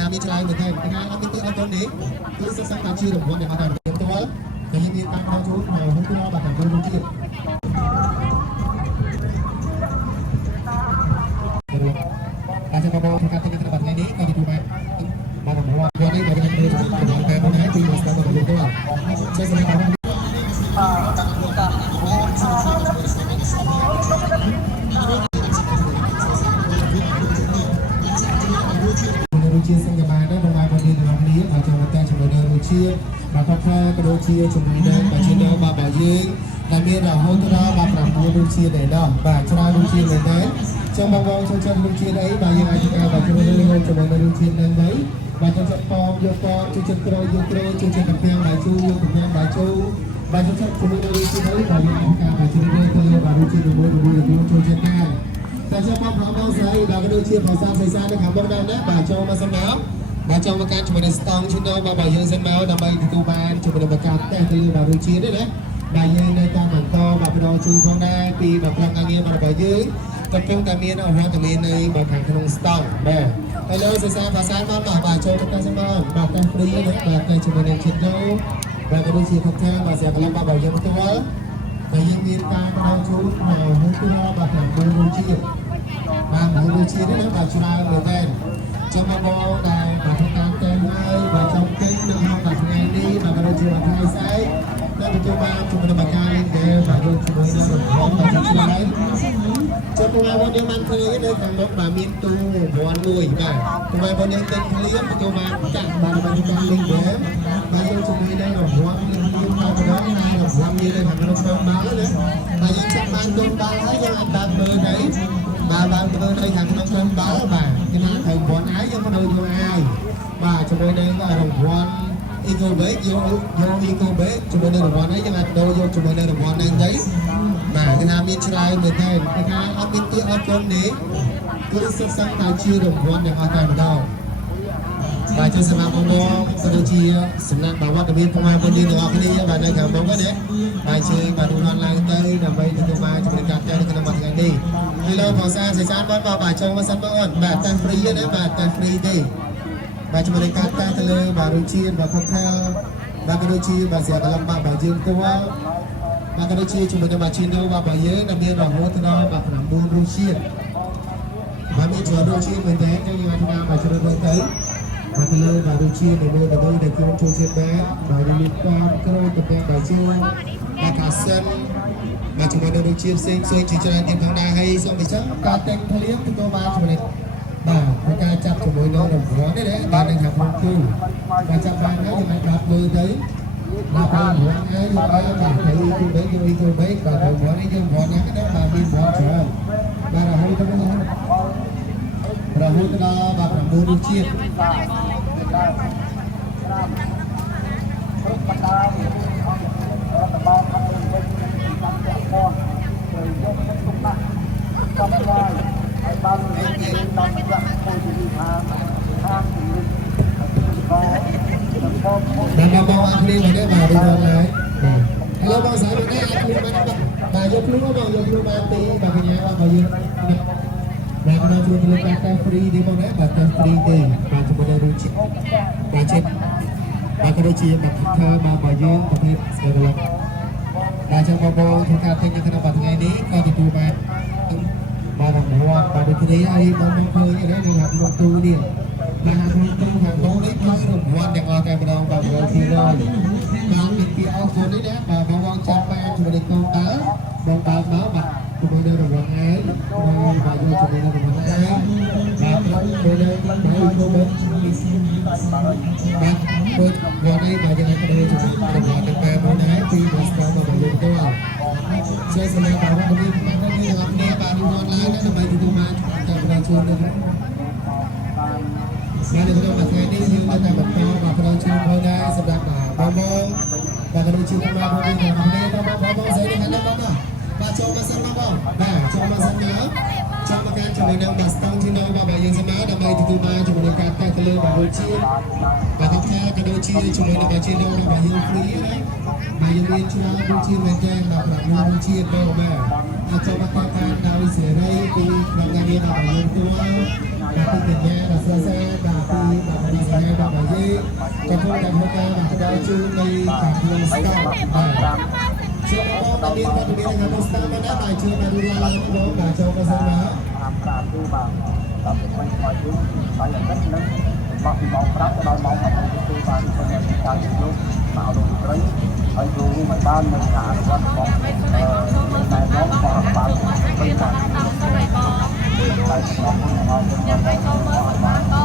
ណាមានឆ្លើយមួយទៀតថ្ងៃអត់មានទេអត់ទេគឺសិក្សាតាមជារង្វាន់ដែលអត់តាមផ្ទាល់តែយើងមានការចូលចូលមកហ្នឹងគឺមកតាមទៅរួមទៀតអាចមកបងថាទីនេះត្រូវបាត់ថ្ងៃនេះក៏យូរមកមកបងគាត់នេះបើយើងមើលតាមតែបងណាទីមកស្គាល់ទៅទៅចេះស្គាល់ជាសង្កបានដែរបងប្អូនទាំងអស់គ្នាអាចចូលមកតែជាមួយនឹងរូជាបាទខែក៏ដូចជាជាមួយនឹងបាទជានៅបាទយើងដែលមានរហូតដល់បាទ9រូជាដែរដល់បាទច្រើនរូជាមែនទេចឹងបងប្អូនចូលចិត្តរូជាអីបាទយើងអាចធ្វើបាទជាមួយនឹងជាមួយនឹងរូជានឹងទៅបាទចូលចិត្តប៉យកប៉ចូលចិត្តក្រូចយកក្រូចចូលចិត្តកាំងបាយជូរយកកាំងបាយជូរបាទចូលចិត្តជាមួយនឹងរូជាទៅបាទយើងអាចការបាទជាមួយនឹងទៅបាទរូជាមួយចូលចិត្តដែរតែចូលមកប្រហែលស្អីបាទក៏ដូចជាភាសាភាសានៅខាងមុខដែរណាបាទចូលមកសិនមកបាទចូលមកការជាមួយនឹងស្តង់ឈ្នូបាទយើងសិនមកដើម្បីទទួលបានជាមួយនឹងការតេស្តទៅបាទរូជានេះណាបាទយើងនៅតាមបន្តបាទផ្ដល់ជូនផងដែរពីបាទក្រុមការងាររបស់យើងកំពុងតែមានអវត្តមាននៅបាទខាងក្នុងស្តង់បាទហើយលើភាសាភាសាមកបាទចូលមកសិនមកបាទតាមព្រីណាបាទទៅជាមួយនឹងឈ្នូបាទក៏ដូចជាខាងខាងបាទស្រាប់ឡើងបាទយើងផ្ទាល់ហើយយើងមានការផ្ដល់ជូនមកហ្នឹងគឺបាទខាងរូជាបាទរូជានេះណាបាទច្រើនមែនទេចាំមកបងដែលបាទធ្វើការតែហើយបាទចង់ពេញនៅក្នុងថ្ងៃនេះបាទក៏ដូចជាថ្ងៃស្អែកតែទទួលបានជាមួយនឹងការលេងដែលបាទយើងជាមួយនឹងរបស់បាទឆ្លៃចាំបងប្អូនយើងបានឃើញនៅខាងមុខបាទមានទូរង្វាន់មួយបាទបងប្អូនយើងទិញភ្លាមទទួលបានចាក់បាទបានការលេងដែលបាទយើងជាមួយនឹងរង្វាន់មានបាទរង្វាន់មាននៅខាងក្នុងដងបាល់ណាបាទយើងចាក់បានដងបាល់ហើយយើងអាចបានមើលទៅបាទបានមើលទៅខាងក្នុងដងបាល់បាទគេថាត្រូវរង្វាន់អាយយើងមកដូចយកអាយបាទជាមួយនឹងរង្វាន់ Eco Bake យក Eco Bake ជាមួយនឹងរង្វាន់នេះយើងអាចដូរយកជាមួយនឹងរង្វាន់នេះទៅបាទគេថាមានឆ្លើយមែនទេគេថាអត់មានទីអត់គុណនេះគឺសិក្សាតែជារង្វាន់ដែលអត់តែម្ដងបាទចូលសម្រាប់បងប្អូនក៏ដូចជាសំណាក់បាវត្តមានផងមកយើងទាំងអស់គ្នាបាទនៅខាងមុខហ្នឹងណាបាទជើងបាទទូរនឡើងទៅដើម្បីទទួលបានចំណេញការតែនៅក្នុងថ្ងៃនេះពីលើភាសាសេសានបាទចូលមកសិនបងអូនបាទតែហ្វ្រីណាបាទតែហ្វ្រីទេបាទជាមួយនឹងការតែទៅលើបាទរូជាបាទខុសខាលបាទក៏ដូចជាបាទស្រាប់ឡើងបាទយើងផ្ទាល់បាទក៏ដូចជាជាមួយនឹងបាទឈីណូបាទយើងដែលមានរហូតដល់បាទ9រូជាបាទមានច្រើនរូជាមែនទេយើងអាចថាបាទជ្រើសរើសទៅបាទទៅលើបាទរូជាដែលមួយដែលខ្ញុំចូលចិត្តដែរបាទយើងមានតាមក្រូចទៅទាំងបាទជូរបាទកាសិនបាទជាមួយនឹងរូជាផ្សេងជាច្រើនទៀតផងដែរហើយសូមអញ្ចឹងការតែងភ្លាមទទួលបានជាមួយនឹងបាទការចាប់ជាមួយនឹងរង្វាន់នេះណាបាទនឹងខាងក្នុងទូបាទចាប់បានហើយយើងអាចបាត់មើលទៅបាទរង្វាន់ហើយយើងបានបាទទៅទូបេយកទូបេបាទរង្វាន់នេះយើងរង្វាន់ណាក៏បាទមានរង្វាន់ច្រើនបាទរហូតដល់បាទ9រូបជាតិហើយបានមានដល់ប្រាក់ទៅទីខាងដល់បងអត់នេះមកទេបាទដូចហ្នឹងហើយឥឡូវបងស្អាតនេះអាចខ្លួនបានបាទយកខ្លួនបងយកខ្លួនបានទីបាទកញ្ញាបងយើងបាទដល់ជួយធ្វើការតែហ្វ្រីទេបងណាបាទតែហ្វ្រីទេបាទជាមួយនឹងរូបជាតិបាទចិត្តបាទក៏ដូចជាបាទខើបាទយើងប្រភេទស្គាល់បាទចឹងបងធ្វើការទិញនៅក្នុងថ្ងៃនេះក៏ទទួលបានបាទរង្វាន់បាទដូចគ្នាហើយបងឃើញណានៅខាងមុខទូនេះបាទខាងមុខទូខាងមុខនេះគឺរង្វាន់ទាំងអស់តែម្ដងបាទ100%បាទមានពីអរគុណនេះណាបាទបងចាប់បានជាមួយនឹងកងដើបងបើកមកបាទជាមួយនឹងរង្វាន់ហើយបាទយកជាមួយនឹងរង្វាន់ហើយបាទជាមួយនឹងបាទចូលមកបាទពួកវត្តនេះបាទយើងអាចទៅជាមួយរង្វាន់ទាំងបែបមួយដែរពីមកស្គាល់មកយើងទៅជួយសម្រាប់បងប្អូនទាំងអស់គ្នាបាទរង្វាន់ឡើងដើម្បីទទួលបានតែប្រជុំនេះបាទនៅក្នុងថ្ងៃនេះយើងនៅតែបន្តបាទប្រជុំផងដែរសម្រាប់បងប្អូនបាទក៏ដូចជាបងប្អូនទាំងអស់គ្នាបងស្រីទាំងអស់គ្នាបាទចូលមកសិនបងបាទចូលមកសិនមកចូលមកការជាមួយនឹងបាទស្តង់ឈីណូបាទយើងសិនមកដើម្បីទទួលបានជាមួយនឹងការតែទៅលើបាទរូបជាបាទ ថាក៏ដូចជាជាមួយនឹងអាជីវកម្មរបស់យើងហ្វ្រីណាហើយយើងមានច្រើនរូបជាតិមែនទែនដល់6រូបជាតិទៅបាទអាចចូលមកតាមដោយសេរីពីក្នុងការងាររបស់យើងផ្ទាល់បាទពីកញ្ញាដល់ស្អាតបាទពីបាទសេរីរបស់យើងក៏ធ្វើតាមហេតុការណ៍បាទដល់ជួយនៃការធ្វើស្កាត់បាទជាបងមានព័ត៌មានខាងនោះស្ដាប់ណាបាទជួយមករួមឡើងបងបាទចូលមកសិនបាទ5គឺបាទដល់ពេលមកយើងហើយអានេះនឹងមកពីម៉ោង5ទៅដល់ម៉ោង6គឺបានទៅមានការយកមកអនុត្រីហើយគ្រូមិនបាននៅការអនុវត្តរបស់តែមកបរិបទពីបានហើយក្នុងអង្គយើងទៅចូលមើលបានត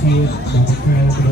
ជាដល់ខែ